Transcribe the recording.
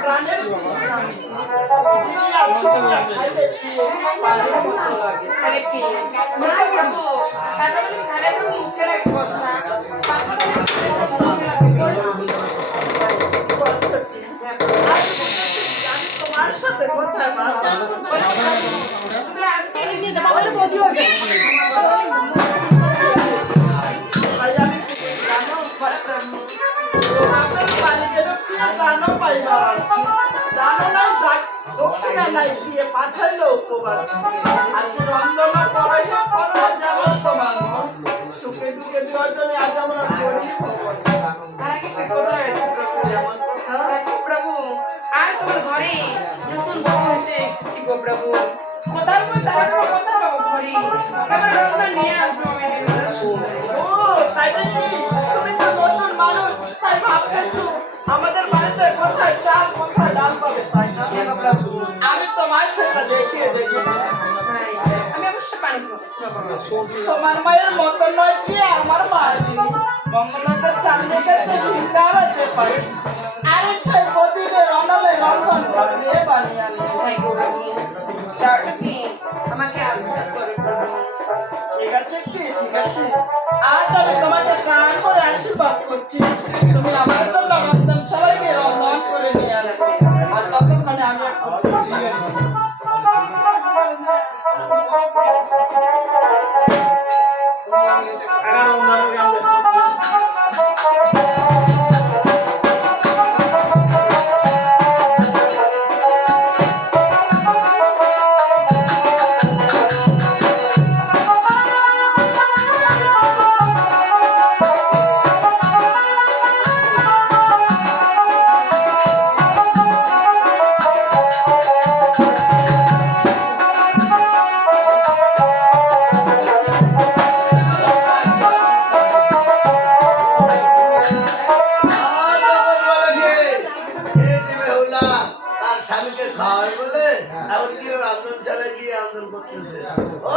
প্রাণের তৃষ্ণা তিনি খাইলে প্রিয় পানির মতো লাগে মুখে বলব রাজা বলে খালে তো মুখে রাখি বসনা আমি তোমার সাথে কথা বলব ভাই আমি জানো? আপনার বাড়ি গেল প্রিয় দানও পাইবার আছে দানও নাই দক্ষিণা নাই দিয়ে পাঠাইলো উপবাস আজ রন্ধন করাইলে করা যাব তোমার সুখে দুঃখে জন্য আজ আমরা করি যেমন প্রভু আর তোমার ঘরে নতুন বউ এসে এসেছি গো প্রভু। কোথাও কোথাও ঘরে নিয়ে আসব আমি আমাদের বাড়িতে কোথায় চাল কোথায় ডাল পাবে তাই না? আমি তোমার সেটা দেখিয়ে দেখি তোমার মায়ের মতো নয় কি আমার মায়ের মঙ্গলদের চাল দেখেছে ভিকারাতে পারে। আরে সেই প্রদীপের অনলে রন্ধন ঘর বানিয়ে আমাকে করো। ঠিক আছে কি? ঠিক আছে। আজ আমি তোমাকে প্রাণ করে আশীর্বাদ করছি। তুমি স্বামীকে বলে? এখন কি আন্দোলন চালায় গিয়ে আন্দোলন করতেছে? ও